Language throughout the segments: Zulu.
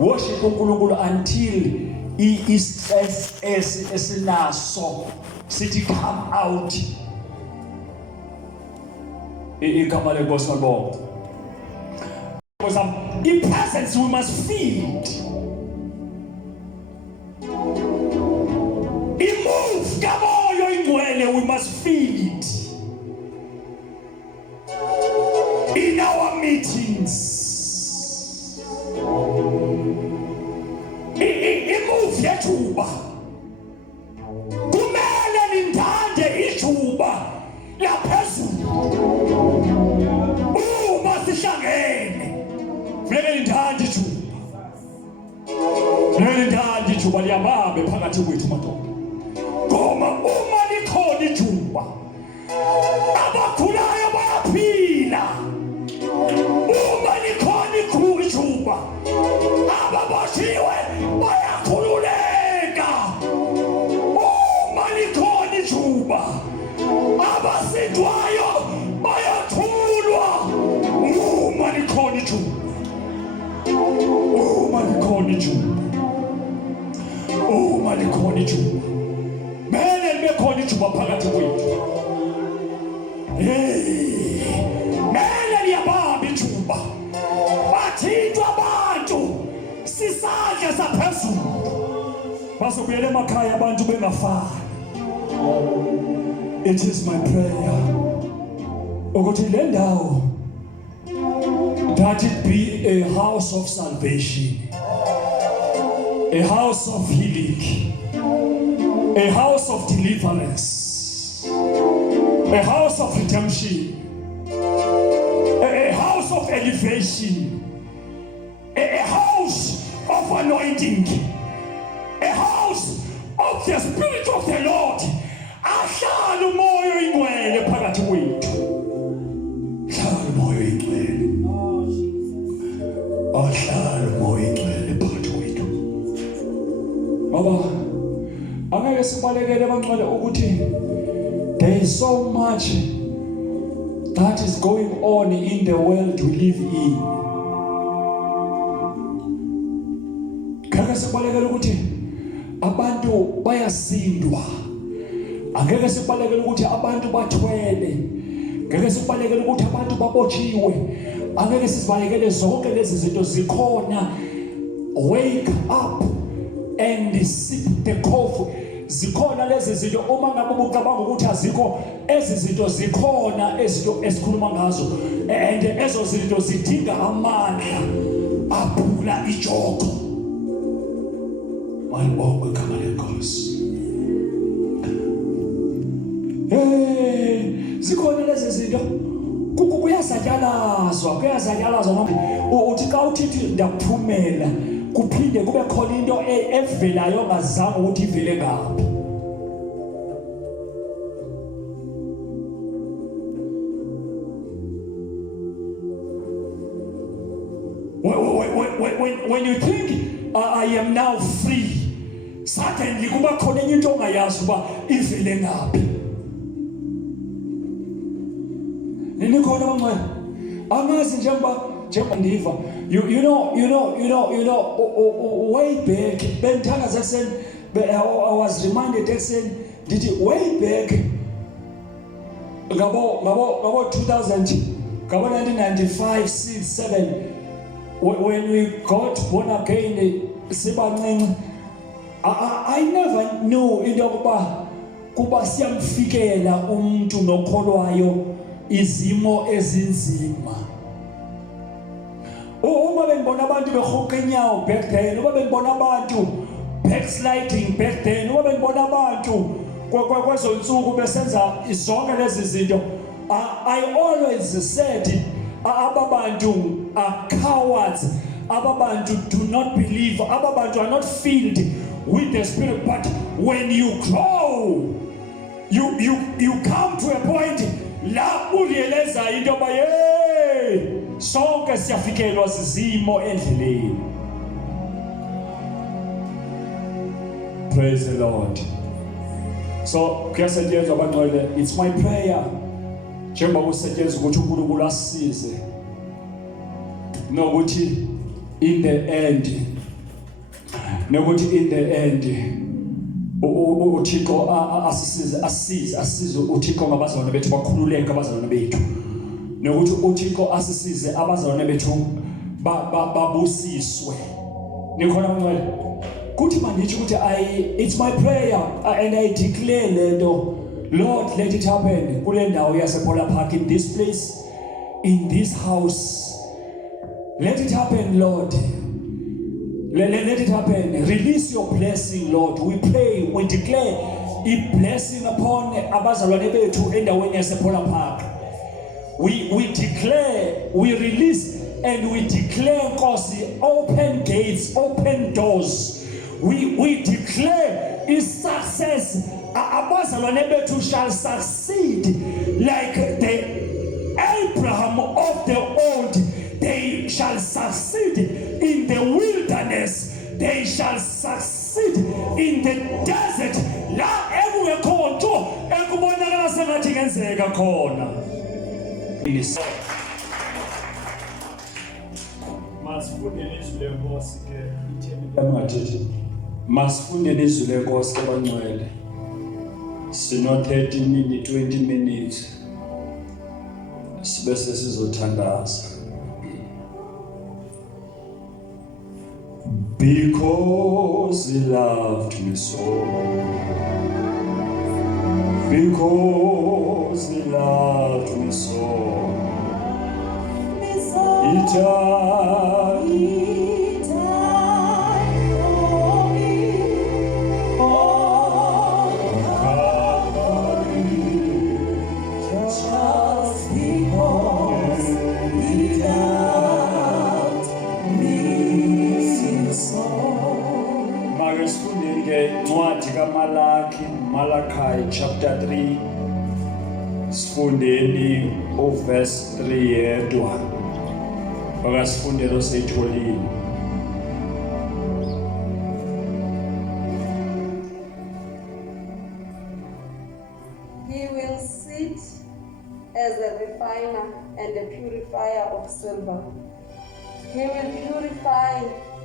worship uNkulunkulu until esinaso sithi come out igama lenkosi ngibonga because in presence we must feel it. Move kamoyo ingcwele we must feel it in our meetings. Imove yethuba kumele nindande ithuba laphezulu uma sihlangene kumele nindande ithuba liyababe phakathi kwethu madoda ngoba uma likhona ithuba abakhulayo bayaphila. Uma likhona ithuba ababoshiwe bayakhululeka. Uma likhona ithuba abasindwayo bayathulwa. Uma likhona ithuba mele libe khona ithuba phakathi kwethu. Mele liyabamba ithuba bathintwa abantu sisandla saphezulu bazobuyela emakhaya abantu bengafani. It is my prayer ukuthi le ndawo that it be a house of salvation, a house of healing, a house of deliverance, a house of redemption, a house of elevation, a house of anointing, a house of the Spirit of the Lord. Ahlala umoya ingcwele phakathi kwethu. Ahlala umoya ingcwele. Ahlala umoya ingcwele phakathi kwethu. Baba, angeke sibalekele bangcwele ukuthi there is so much that is going on in the world we live in. Angeke sibalekele ukuthi abantu bayasindwa. Angeke sibalekele ukuthi abantu bathwele. Angeke sibalekele ukuthi abantu babotshiwe. Angeke sibalekele zonke lezi zinto zikhona. Wake up and sip the coffee. Zikhona lezi zinto uma ngabe ucabanga ukuthi azikho ezi zinto zikhona ezinto esikhuluma ngazo and ezo zinto zidinga amandla aphula ijoko. Walibonga igama lenkosi. Zikhona lezi zinto kuyazanyalazwa uthi ka uthi ndakuphumela kuphinde kube khona into evelayo ongazange ukuthi ivele ngaphi. When you think I am now free, suddenly kuba khona enye into ongayazi uba ivele ngaphi. Nikhona bangcwele amazi njengoba ndiva you know way back bengithanda zasen I was reminded that did way back ngabo 2000 ngabo 1995 6 7 when we got born again sibancinci. I never knew into kuba siyamfikela umuntu nokholwayo izimo ezinzima. Uma bengibona abantu behoqa inyawo back then, uma bengibona abantu backsliding back then, uma bengibona abantu kwezonsuku besenza zonke lezi zinto, I always said ababantu are cowards. Ababantu do not believe. Ababantu are not filled with the Spirit. But when you grow, you come to a point la urealize into ba sonke siyafikelwa zizimo endleleni. Praise the Lord. So kuyasetshenzwa abangcwele, it's my prayer njengoba kusetshenzwa ukuthi uNkulunkulu asize nokuthi in the end nokuthi in the end uThixo asisize uThixo ngabazalwane bethu bakhululeke abazalwane bethu nokuthi uThixo asisize abazalwane bethu babusiswe nikhona mncwele kuthi mandithi ukuthi it's my prayer and I declare lento Lord let it happen kule ndawo yasePolar Park in this place in this house let it happen Lord let it happen release your blessing Lord we pray we declare a blessing upon abazalwane bethu endaweni yasePolar Park we declare we release and we declare Nkosi open gates open doors we declare is success abazalwane bethu shall succeed like the Abraham of the old they shall succeed in the wilderness they shall succeed in the desert la ekungekho nto ekubonakala sengathi ngenzeka khona masifunde izwi lenkosi ke ithemba ngathethi masifunde izwi lenkosi ke bangcwele sino 30 minutes 20 minutes sibe sesizothandaza because he loved me so because he loved me so he died for me on Calvary just because he loved me so. Make sifundeni ke incwadi kaMalachi chapter 3 sifundeni verse 3 yedwa bakasifundelo seyitholile He will sit as a refiner and a purifier of silver. He will purify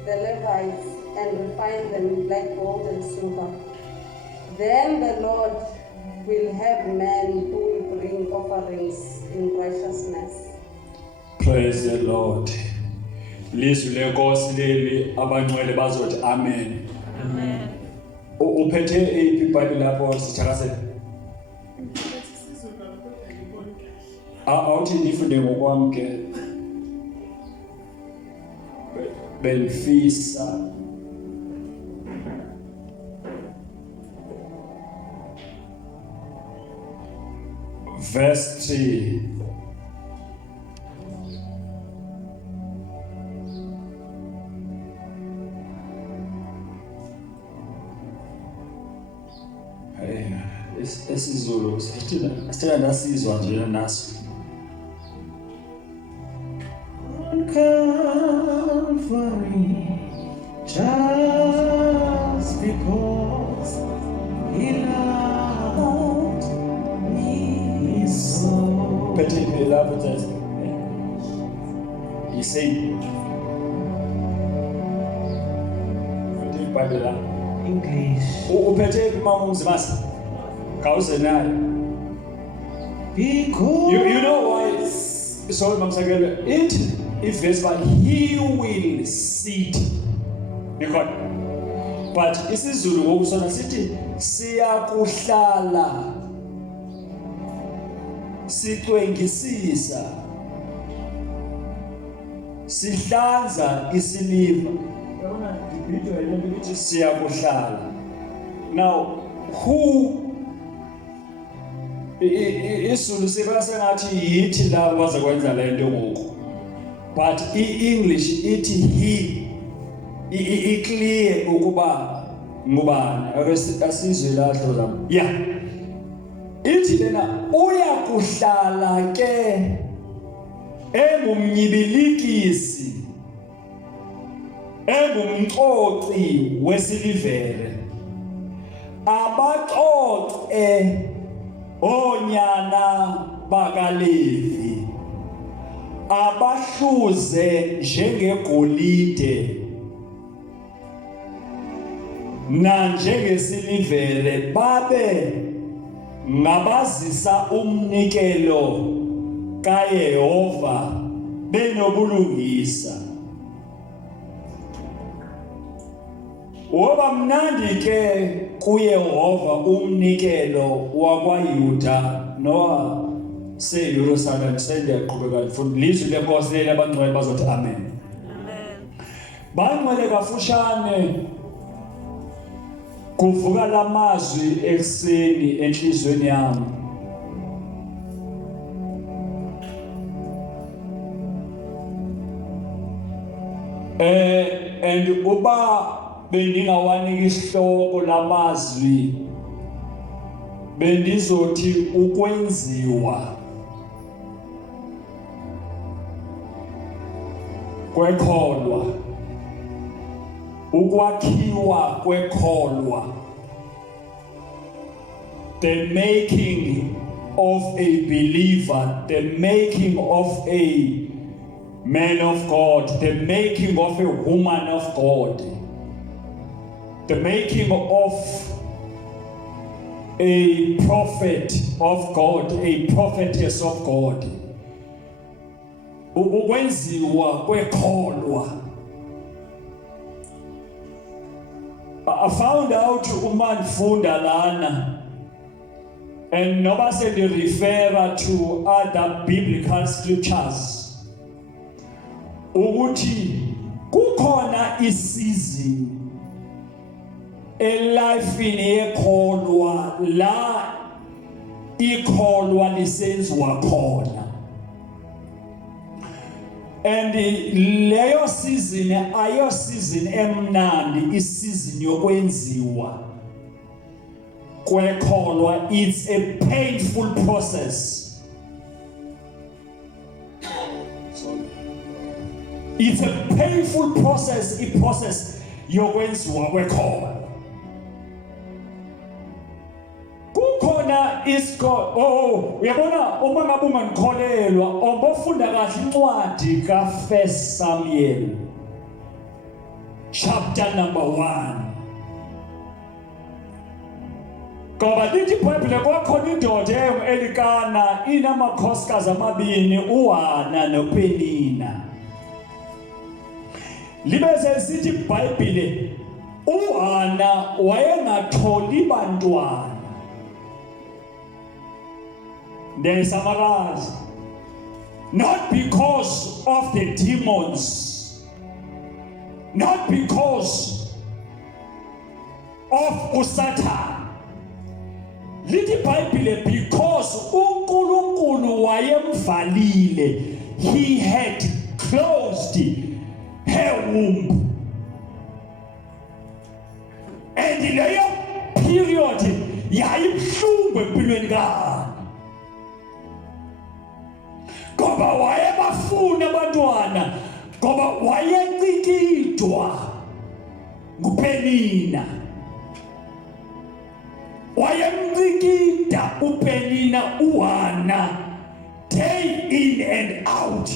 the Levites and refine them like gold and silver. Then the Lord will have men who will bring offerings in righteousness. Praise the Lord. Lizwi lenkosi leli abangcwele bazothi amen. Amen. Uphethe iphi iBhayibheli lapho sithakasela? Awuthi nifunde ngokwami ke. Benfisa verse 3 esizulu sithina nasizwa nje naso on Calvary just because he loved me so Petit beloved he said Petit Bible English uphethe mama umzimasa Because you know why so mamsakele if verse 1 he will sit because but isizulu ngokusona sithi siyakuhlala sicwengisisa sihlanza isiliva yabona ibhidwe yelithi siyakuhlala now who isizulu sibona sengathi yithi labo bazakwenza lento ngoku but iEnglish ithi he clear ukuba ngubani asizwe lahlo zami yeah ithi lena uyakuhlala ke engumnyibilikisi engumxoxi wesilivere abaxoxe onyana bakaLevi abahluze njengegolide na njengesilivere babe ngabazisa umnikelo kaYehova benobulungisa. Woba mnandi ke kuYehova umnikelo wakwaYuda Noah seYerusalem sendiyaqhubeka ndifunda ilizwi lenkosi leli abangcwele bazothi amen. Bangcwele kafushane kuvuka lamazwi ekseni enhlizweni yami. And uba bendingawanika isihloko lamazwi bendizothi ukwenziwa kwekholwa, ukwakhiwa kwekholwa, the making of a believer, the making of a man of God, the making of a woman of God, the making of a prophet of God, a prophetess of God. Ukwenziwa kwekholwa. I found out uma ngifunda lana, and noba se refer to other biblical scriptures, ukuthi kukhona isizini elifini yekholwa la ikholwa lisenziwa khona. And leyo season ayo season emnandi, isizini yokwenziwa kwekholwa. It's a painful process. It's a painful process, a process yokwenziwa kwekholwa. Kukhona uyabona uma ngabe ungakholelwa obofunda kahle incwadi ka1 Samuel chapter number 1. Ngoba lithi iBhayibheli kwakhona indoda elikana inamakhosikazi amabini, uHana noPenina. Libese sithi iBhayibheli uHana wayengatholi bantwana. They summarize, not because of the demons, not because of uSatan. Lithi iBhayibheli because uNkulunkulu wayemvalile, he had closed her womb. And leyo period yayibhlungu empilweni kaHana. Ngoba wayebafuna abantwana, ngoba wayecikidwa nguPenina. Wayemcikida uPenina uHana day in and out.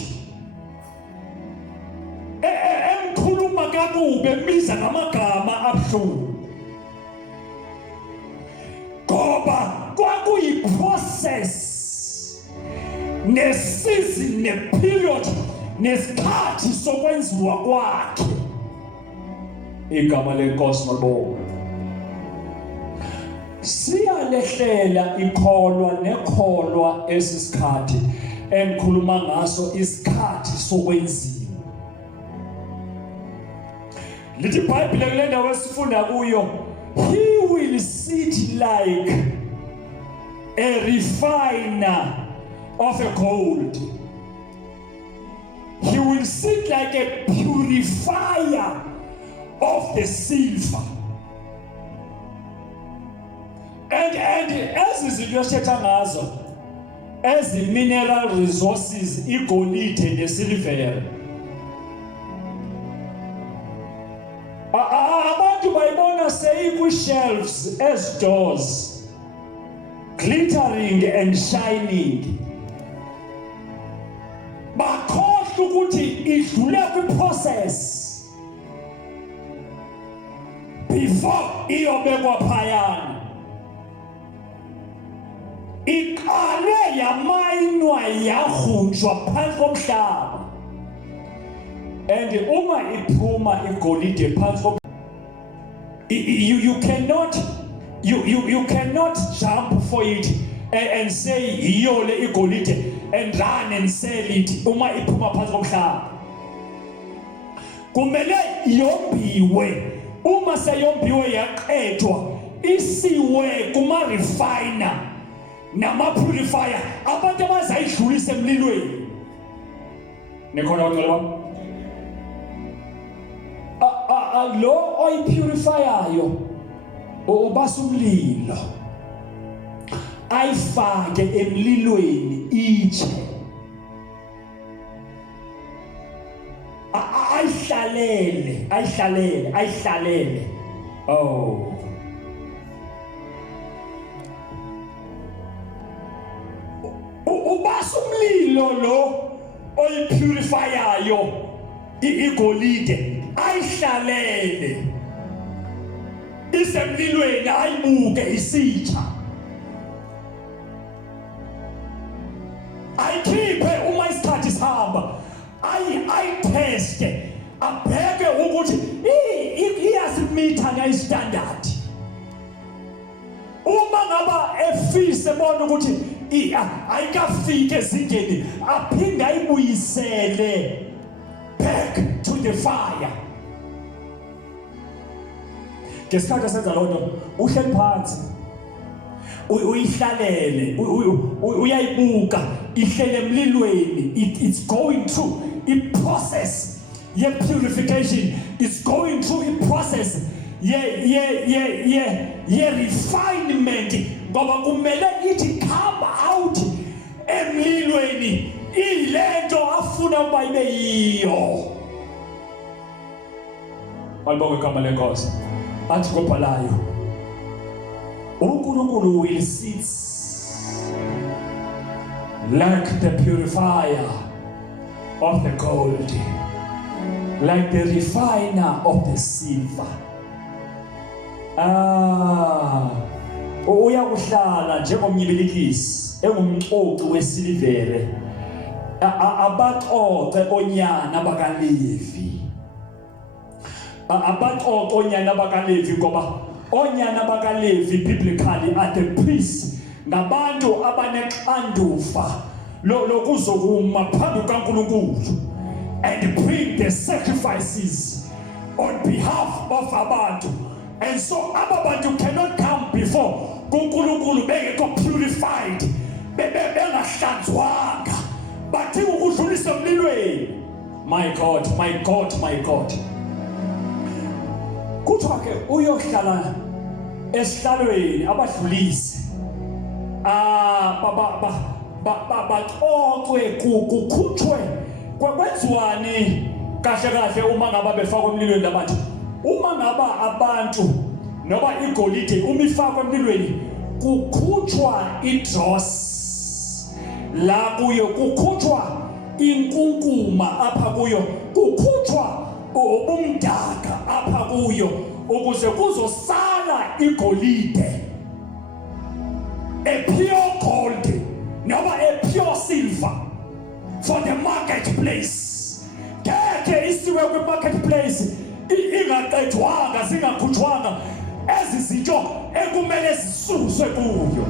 Emkhuluma kakubi, emiza ngamagama abuhlungu. Ngoba kwakuyiprocess, nesizini, neperiod, nesikhathi sokwenziwa kwakhe. Igama lenkosi malibonga. Siyalehlela ikholwa nekholwa esisikhathi engikhuluma ngaso, isikhathi sokwenziwa. Lithi iBhayibheli kule ndawo esifunda kuyo, he will sit like a refiner of a gold. He will sit like a purifier of the silver. And as izinto esithetha ngazo, as the mineral resources, igolide nesilver, abantu bayibona seyikwi-shelves as doors, glittering and shining. Bakho ukuthi idlule kwi-process before iyobekwa phayana. Iqale yamayinwa yahunjwa phansi komhlaba. And uma iphuma igolide phansi komhlaba, you cannot jump for it and say iyo le igolide and run and sell it uma iphuma phansi komhlaba. Kumele yombiwe. Uma seyombiwe yaqedwa isiwe kuma refiner nama purifier abantu abazayidlulisa emlilweni. Nikhona ngicela lo oil purifier yo ubasa umlilo ayifake emlilweni iche ayihlalele. Oh, ubasa umlilo lo oil purifier yo igolide ayihlalele isemlilweni ayibuke isitsha. Ayikhiphe uma isikhathi sihamba ayitheste abheke ukuthi iyasimitha ngayistandard. Uma ngaba efise bona ukuthi ayikafike ezingeni aphinda ayibuyisele back to the fire. Ngesikhathi senza lonto uhleli phansi uyihlalele uyayibuka ihlele emlilweni. It's going through a process ye purification. It's going through a process ye refinement ngoba kumele ithi come out emlilweni ilento afuna ukuba ibe yiyo. Alibonge igama lenkosi. Athi kopalayo uNkulunkulu will sit like the purifier of the gold, like the refiner of the silver. Uyakuhlala njengomnyibilikisi engumxoxi wesilivere abaxoxe onyana bakaLevi. Abaxoxe onyana bakaLevi ngoba onyana bakaLevi biblically are the priests, ngabantu abanexanduva lokuzokuma phambi kaNkulunkulu and bring the sacrifices on behalf of abantu. And so ababantu cannot come before kuNkulunkulu bengekho purified, bengahlanzwanga, bathi ukudlulisa emlilweni. My God, my God, my God. Kuthiwa ke uyohlala esihlalweni abadlulisi baxoxwe kukhutshwe kwenziwani kahle kahle uma ngaba befakwa emlilweni labantu. Uma ngaba abantu noba igolide uma ifakwa emlilweni kukhutshwa idross la kuyo, kukhutshwa inkunkuma apha kuyo, kukhutshwa ubumdaka apha kuyo ukuze kuzosala igolide, a pure gold noba a pure silver for the marketplace. Keke isiwe kwi marketplace ingaqedwanga zingakhutshwanga ezi zinto ekumele zisuswe kuyo.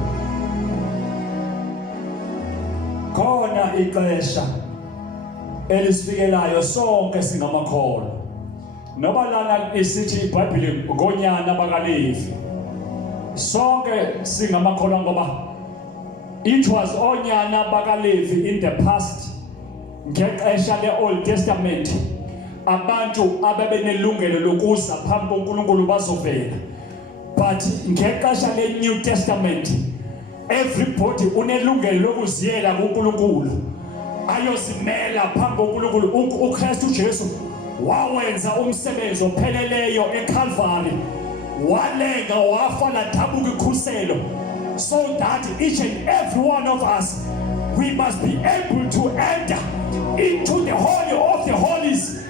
Khona ixesha elisifikelayo sonke singamakholwa, noba lana isithi iBhayibheli ngonyana bakaLevi, sonke singamakholwa ngoba it was onyana bakaLevi in the past. Ngexesha le-Old Testament abantu ababenelungelo lokuza phambi koNkulunkulu bazovela, but ngexesha le-New Testament everybody unelungelo lokuziyela kuNkulunkulu ayozimela phambi koNkulunkulu. uKristu Jesu wawenza umsebenzi opheleleyo eCalvary, walenga wafa ladabuka ikhuselo, so that each and every one of us we must be able to enter into the holy of the holies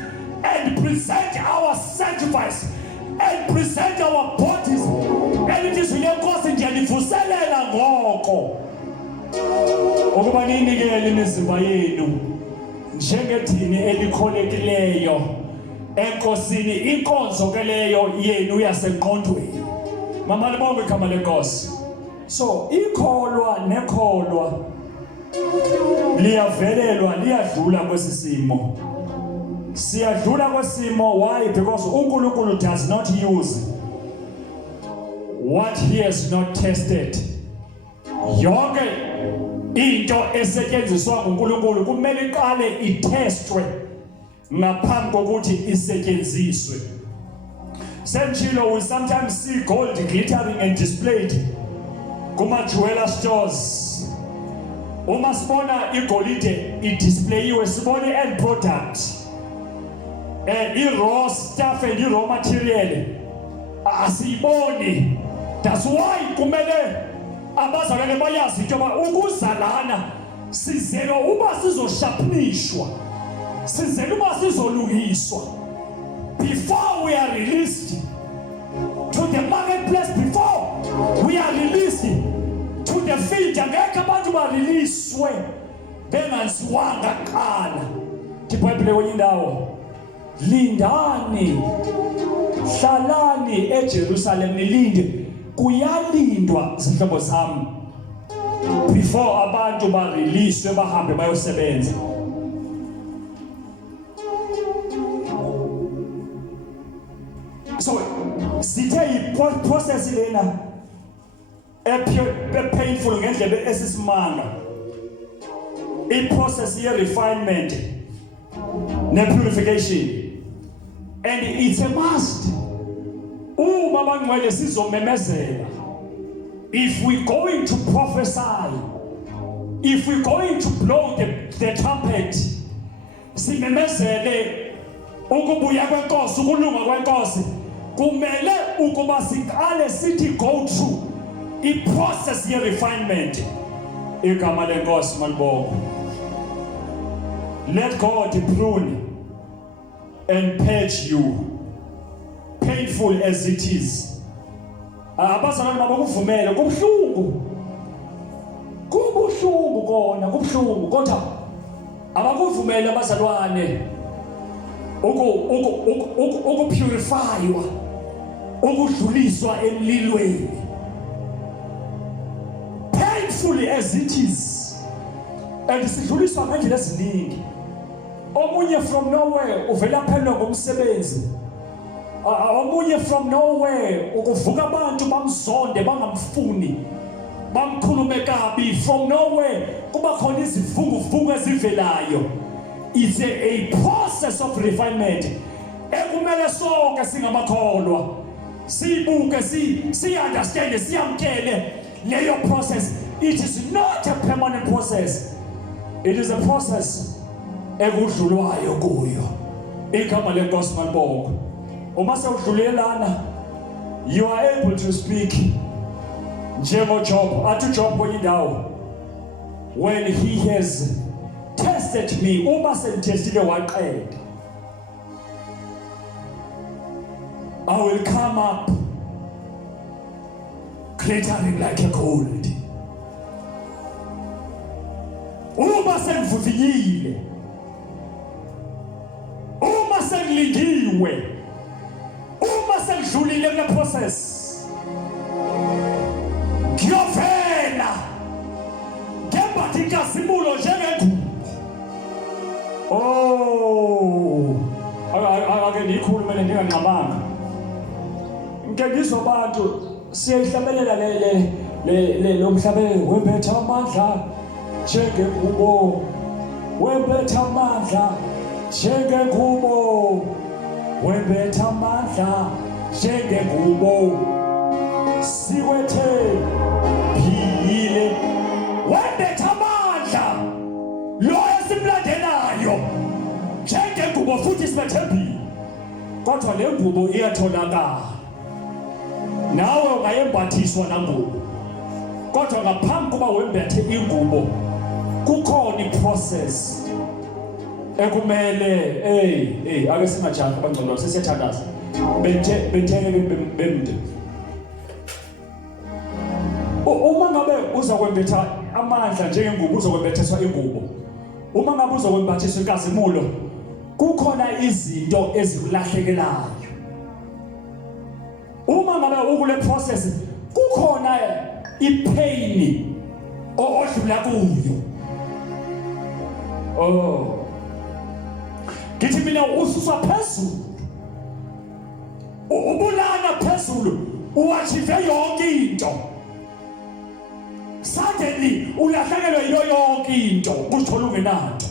and present our sacrifice and present our bodies. And it is yenkosi ndiyanivuselela ngoko ukuba ninikele imizimba yenu njengedini elikholekileyo enkosini, inkonzo ke leyo yenu yasenqondweni. Mama libonge igama lenkosi. So ikholwa nekholwa liyavelelwa, liyadlula kwesisimo. Siyadlula kwesimo. Why? Because uNkulunkulu does not use what he has not tested. Yonke into esetshenziswa nguNkulunkulu kumele iqale itestwe ngaphambi kokuthi isetshenziswe. Senchilo, we sometimes see gold glittering and displayed kuma jeweler stores. Uma sibona igolide idisplayiwe, sibone end product, i-raw stuff and i-raw material asiyiboni. That's why kumele abazalwane bayazi into yoba ukuzalana sizelo uba sizosharpenishwa, sizelo uba sizolungiswa before we are released to the marketplace, before we are released to the field. Angeke abantu bareleaswe bengaziwanga kuqala. iBhayibhile kwenye indawo, lindani, hlalani eJerusalem nilinde. Kuyalindwa zihlobo zami before abantu bareleaswe bahambe bayosebenza. So sithe process lena painful ngendlela esisimanga, process ye refinement ne purification, and it's a must. Uma bangcwele sizomemezela, if we going to prophesy, if we going to blow the trumpet, simemezele ukubuya kwenkosi, ukulunga kwenkosi. Kumele ukuba siqale sithi go through i-process ye refinement. Igama lenkosi malibonga. Let God prune and purge you, painful as it is. Abazalwane mabakuvumele, kubuhlungu, kubuhlungu kona, kubuhlungu, kodwa abakuvumele abazalwane ukupurifywa, ukudluliswa emlilweni. Painful as it is, and sidluliswa ngendlela eziningi. Omunye from nowhere uvela phelwa ngomsebenzi, omunye from nowhere ukuvuka abantu bamzonde bangamfuni, bamkhulume kabi. From nowhere kuba khona izivunguvungu ezivelayo. It's a process of refinement. Ekumele sonke singamakholwa sibuke, si understand, siyamkele leyo process. It is not a permanent process. It is a process ekudlulwayo kuyo. Igama lenkosi malibonga. Uma sewudlulelana, you are able to speak njengoJob. Athi uJob kwenye indawo, when he has tested me, uma sentestile waqeda, I will come up glittering like a gold. Uma sengivuvinyile, uma sengilindiwe, uma sengidlulile kule process, ngiyovela ngembatha inkazimulo njengengubo. Oh, ake nikhulume ndinganqabanga. Ngeke ngizwe abantu siyayihlabelela lo mhlabelelo, wembetha amandla njengengubo, wembetha amandla njengengubo, wembetha amandla njengengubo. Siwethe phile, wembetha amandla lo esimlandelayo njengengubo, futhi sibethembile. Kodwa le ngubo iyatholakala, nawe ungayembathiswa nangubo. Kodwa ngaphambi kuba wembethe ingubo, kukhona iprocess ekumele ake singajahi abangcwele sesiyathandaza betheke bemde. Uma ngabe uzokwembetha amandla njengengubo uzokwembetheswa ingubo, uma ngabe uzokwembathiswa inkazimulo kukhona izinto ezikulahlekelayo. Uma ngabe ukule process kukhona ipain odlula kuyo. Ngithi mina ususwa phezulu, ubulana phezulu, uachieve yonke into. Suddenly ulahlekelwa yiyo yonke into kuthola ungenanto.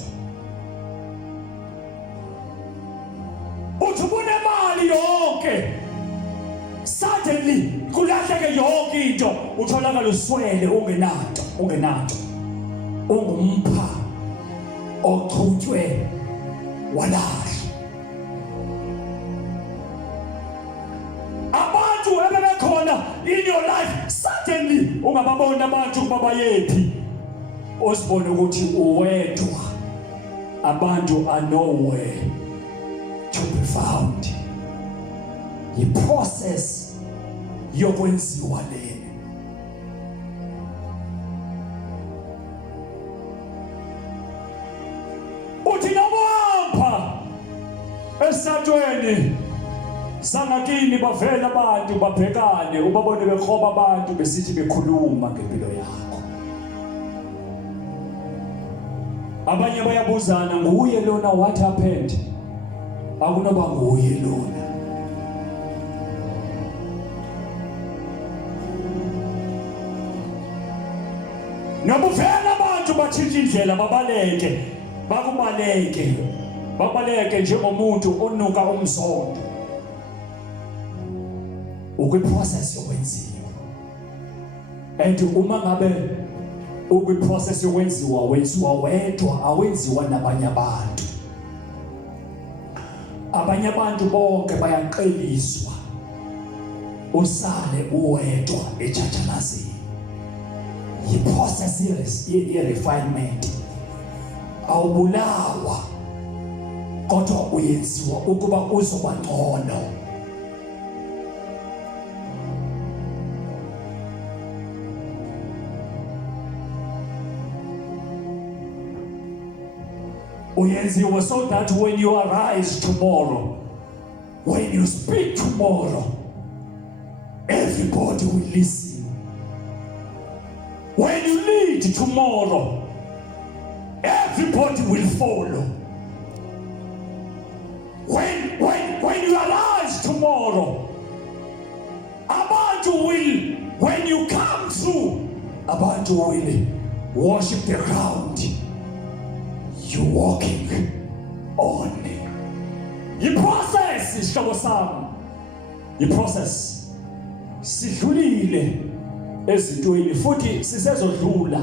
Uthi unemali yonke, suddenly kulahleke yonke into utholakala uswele ungenanto. Ungumpha oqhutywe walahla. Abantu ebebekhona in your life suddenly ungababona abantu kuba bayephi, osibone ukuthi uwedwa. Abantu are nowhere to be found. Yi-process yokwenziwa lena. Uthi noma esatweni sangakini bavela abantu babhekane, ubabone bekhoba abantu besithi bekhuluma ngempilo yakho. Abanye bayabuzana, nguye lona, what happened? Akunoba nguye lona. Nabuvela abantu bathinta indlela babaleke njengomuntu onuka umzondo. Ukwiprocess yokwenziwa. And uma ngabe ukwiprocess yokwenziwa wenziwa wedwa, awenziwa nabanye abantu. Abanye abantu bonke bayaqeliswa, usale uwedwa ejajalazini. Yi-process ye-refinement. Awubulawa kodwa uyenziwa ukuba uzoba ngcono. Uyenziwa so that when you arise tomorrow, when you speak tomorrow, everybody will listen. When you lead tomorrow, everybody will follow. When you arise tomorrow, abantu will, when you come through, abantu will worship the ground you're walking on. Yi-process isihlobo sami, yi-process. Sidlulile ezintweni futhi sisezodlula,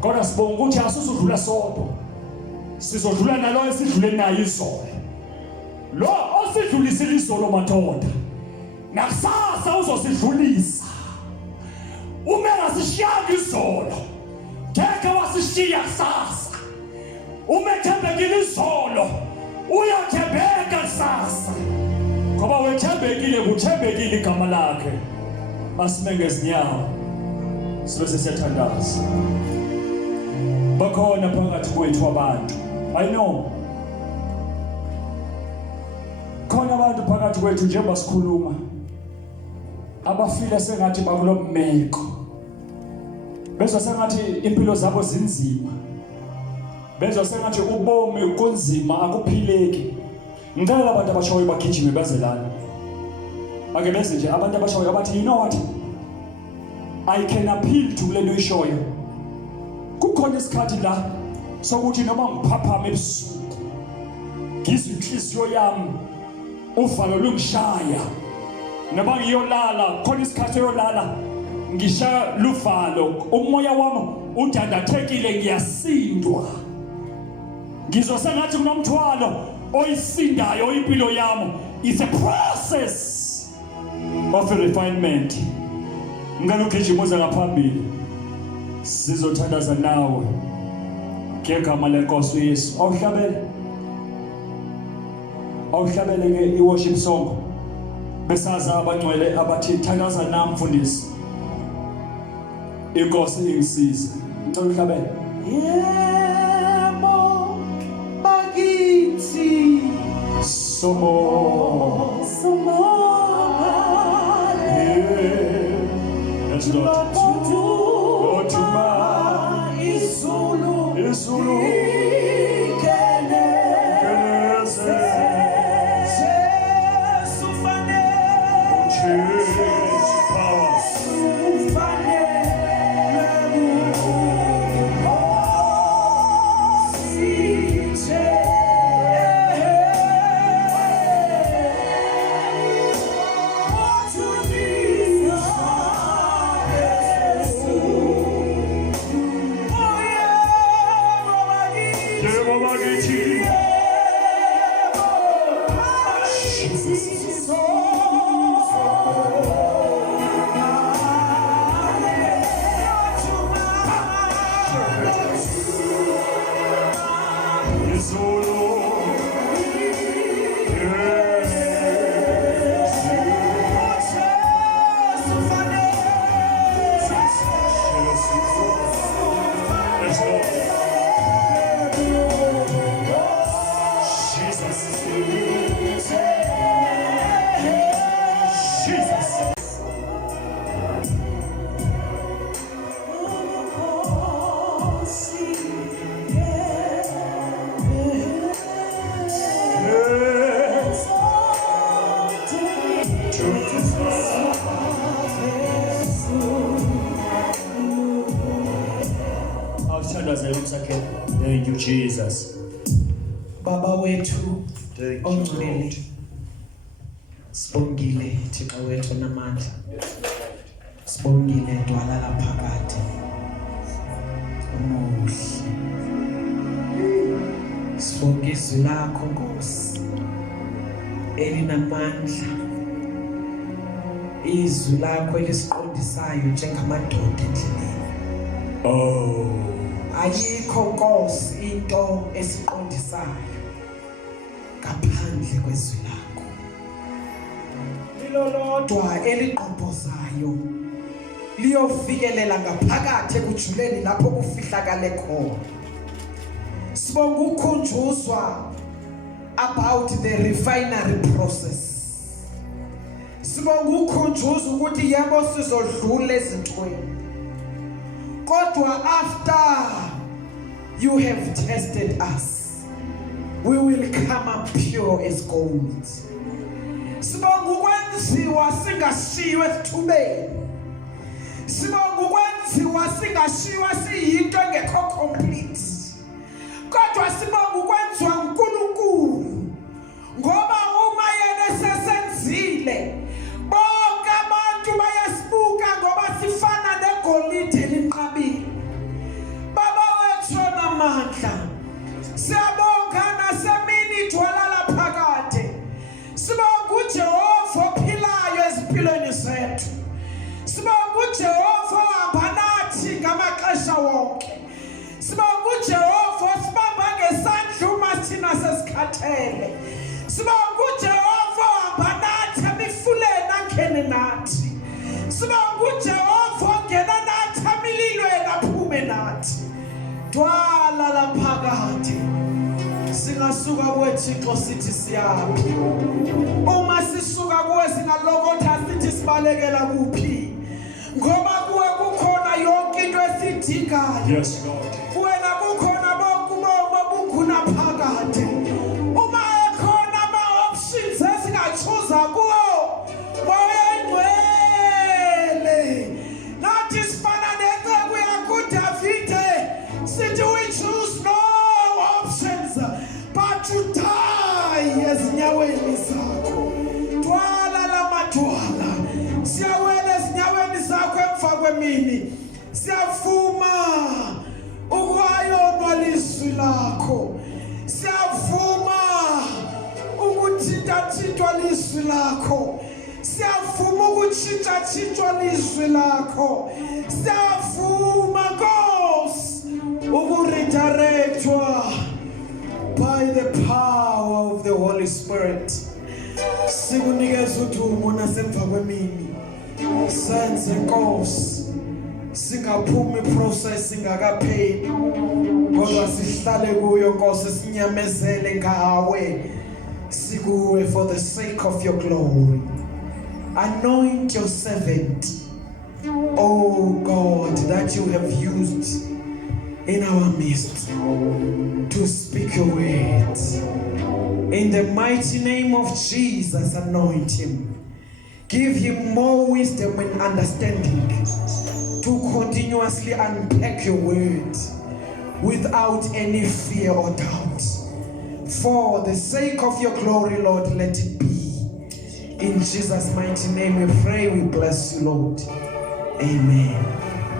kodwa sibonga ukuthi asusudlula sodwa, sizodlula nalo esidlule nayo izolo. Lo osidlulisile izolo madoda, nakusasa uzosidlulisa. Uma ngasishiyanga izolo, ngeke wasishiya kusasa. Uma ethembekile izolo, uyathembeka kusasa. Ngoba wethembekile, kuthembekile igama lakhe. Asime ngezinyawo sibe sesiyathandaza. Bakhona phakathi kwethu abantu, I know khona abantu phakathi kwethu njengoba sikhuluma abafila sengathi bakulomeko, bezwa sengathi impilo zabo zinzima, bezwa sengathi ubomi kunzima, akuphileki. Ngicela abantu abashayo bagijime bazelana. Ake bese nje abantu abashayo abathi, you know what, I can appeal to le noishoyo. Kukhona isikhathi la sokuthi noma ngiphaphama ebusuku, ngizwe inhliziyo yami uvalo lungishaya, noma ngiyolala khona isikhathi yolala ngishaya luvalo, umoya wami udandathekile, ngiyasindwa. Ngizwa sengathi kunomthwalo oyisindayo impilo yami. It's a process of a refinement. Ngalo gijimoza ngaphambili, sizothandaza nawe ngegama lenkosi uYesu. Awuhlabele ke i-worship song. Besaza abangcwele abathi thakaza nami mfundisi. Inkosi ingisize. Ngicela uhlabele. Yebo bakithi Somo. Yes, Lord. Lord, to my Isulu. Thank you, Jesus. Baba wethu Thank you, ongcwele sibongile Thixo wethu namandla sibongile dwala laphakade umuhle sibonga izwi lakho Nkosi elinamandla izwi lakho elisiqondisayo njengamadoda endleleni. Oh, Ayikho Nkosi into esiqondisayo ngaphandle kwezwi lakho. Lilolodwa eliqhophozayo liyofikelela ngaphakathi ekujuleni lapho kufihlakale khona. Sibonga ukukhunjuzwa about the refinery process. Sibonga ukukhunjuzwa ukuthi yebo sizodlula ezintweni. Kodwa after you have tested us, we will come up pure as gold. Sibonga ukwenziwa singashiwe esithubeni. Sibonga ukwenziwa singashiwa siyinto engekho complete. Kodwa sibonga ukwenziwa uNkulunkulu. Ngoba uma yena sesenzile, bonke abantu bayasibuka ngoba sifana negolide elinqabile. Baba wethu namandla, siyabonga nasemini dwala laphakade. Sibonga uJehova ophilayo ezimpilweni zethu. Sibonga uJehova ohamba nathi ngamaxesha wonke. Sibonga uJehova osibamba ngesandla uma thina sesikhathele. Sibonga uJehova ohamba nathi emifuleni angene nathi. Sibonga uJehova ongena nathi emililweni aphume nathi. Dwala laphakade singasuka kweThixo sithi siyaphi. Uma sisuka kuwe singalokotha sithi sibalekela kuphi. Ngoba kuwe kukhona yonke into esidingayo. yes, Lord. Wena kukhona bonke ubomo bukhona phakade. Uma ekhona ama-options esingachuza kuwo, moya ngcwele. Nathi sifana nenceku yakho Davide, sithi we choose no options but to die ezinyaweni zakho. Dwala lamadwala, siyawela ezinyaweni zakho emva kwemini. Siyavuma ukwayonwa lizwi lakho. Siyavuma ukuthintathintwa lizwi lakho. Siyavuma ukutshintshwa lizwi lakho. Siyavuma Nkosi ukuredirectwa by the power of the Holy Spirit. Sikunikeza udumo nasemva kwemini. Senze Nkosi. Singaphumi process ingakapheli. Kodwa sihlale kuyo Nkosi sinyamezele ngawe. Sikuwe for the sake of your glory. Anoint your servant, oh God, that you have used in our midst to speak your words. In the mighty name of Jesus, anoint him. Give him more wisdom and understanding to continuously unpack your word without any fear or doubt. For the sake of your glory, Lord, let it be. In Jesus' mighty name we pray, we bless you, Lord. Amen.